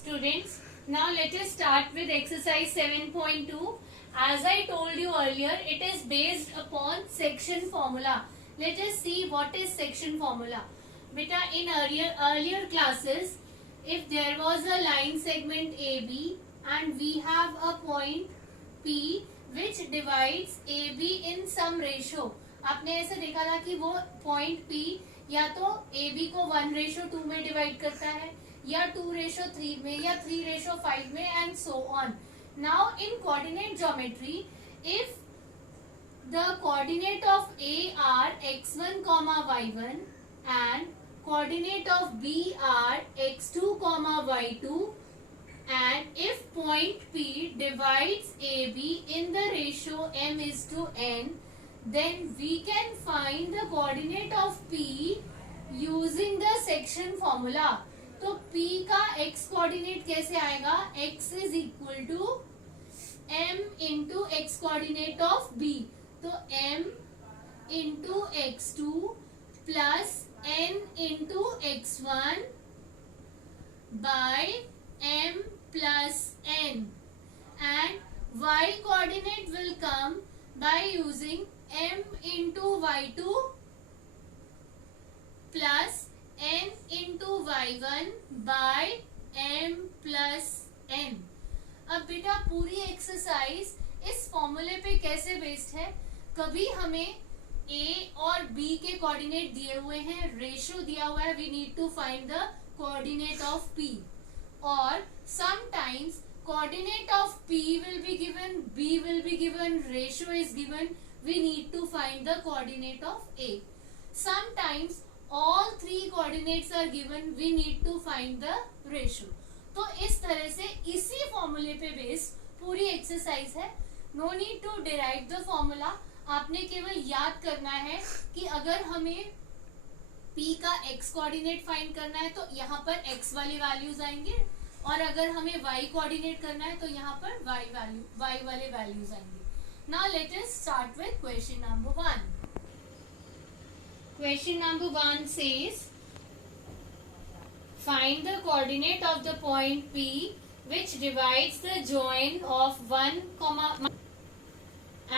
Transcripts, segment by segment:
Students, now let us start with exercise 7.2. As I told you earlier, it is based upon section formula. Let us see what is section formula. Beta, in earlier classes, if there was a line segment AB and we have a point P which divides AB in some ratio. आपने ऐसे देखा था कि वो point P या तो AB को 1:2 में डिवाइड करता है या 2:3 में या 3:5 में and so on. Now in coordinate geometry, if the coordinate of A are x1, y1 and coordinate of B are x2, y2 and if point P divides AB in the ratio m:n, then we can find the coordinate of P using the section formula. तो P का x coordinate कैसे आएगा? x is equal to m into x coordinate of B. तो m into x2 plus n into x1 by m plus n, and y coordinate will come by using m into y2 plus n into y1 by m plus n. अब बेटा पूरी exercise इस फॉर्मूले पे कैसे based है? कभी हमें a और b के कोऑर्डिनेट दिए हुए हैं, रेशियो दिया हुआ है, we need to find the coordinate of p. Or sometimes coordinate of P will be given, B will be given, ratio is given, we need to find the coordinate of A. Sometimes all three coordinates are given, we need to find the ratio. तो इस तरह से इसी फॉर्मूले पे base पूरी exercise है. No need to derive the formula. आपने केवल याद करना है कि अगर हमें P का x कोऑर्डिनेट फाइंड करना है तो यहाँ पर x वाली वैल्यूज आएंगे और अगर हमें y कोऑर्डिनेट करना है तो यहाँ पर y वाले वैल्यूज आएंगे. Now let us start with question number 1. Question number 1 says find the coordinate of the point P which divides the join of 1,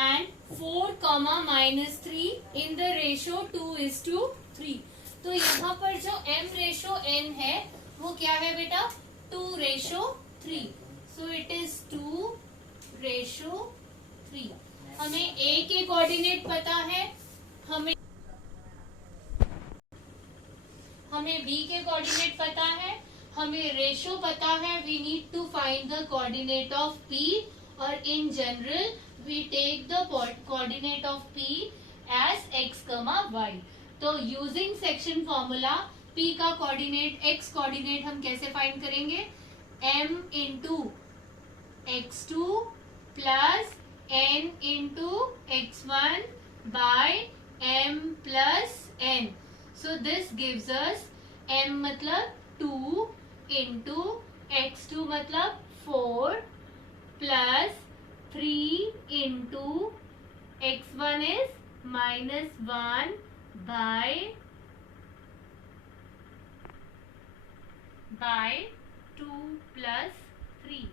and 4, -3 in the ratio 2:3. तो यहाँ पर जो m:n है वो क्या है बेटा? 2:3. So it is 2:3. हमें a के कोऑर्डिनेट पता है, हमें b के कोऑर्डिनेट पता है, हमें रेशियो पता है. We need to find the coordinate of p और in general we take the coordinate of p as x, y. तो यूजिंग सेक्शन फॉर्मूला P का कोऑर्डिनेट x कोऑर्डिनेट हम कैसे फाइंड करेंगे? m into x2 plus n into x1 by m plus n. So this gives us m मतलब 2 into x2 मतलब 4 plus 3 into x1 is -1 by 2 plus 3.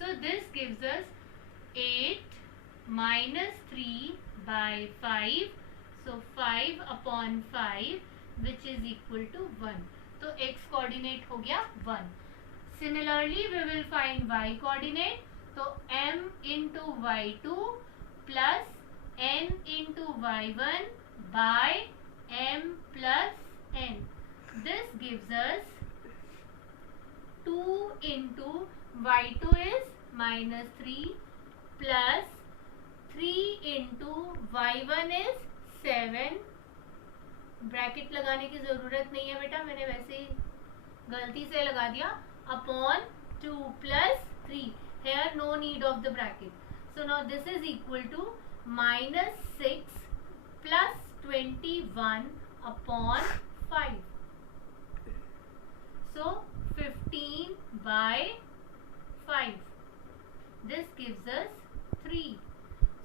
So this gives us 8 minus 3 by 5. So 5 upon 5 which is equal to 1. तो x coordinate हो गया 1. Similarly we will find y coordinate. तो m into y2 plus n into y1 by m plus n. This gives us 2 into y2 is -3 plus 3 into y1 is 7. Bracket लगाने की जरूरत नहीं है बेटा, मैंने वैसे ही गलती से लगा दिया. Upon 2 plus 3. Here no need of the bracket. So now this is equal to -6 plus 21 upon 5. So 15 by 5. This gives us 3.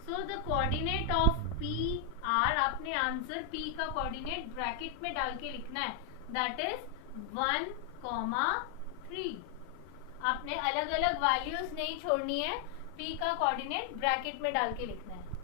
So the coordinate of P are, आपने आंसर P का कोऑर्डिनेट ब्रैकेट में डाल के लिखना है. That is 1, 3. आपने अलग अलग वैल्यूज नहीं छोड़नी है, p का कोऑर्डिनेट ब्रैकेट में डाल के लिखना है।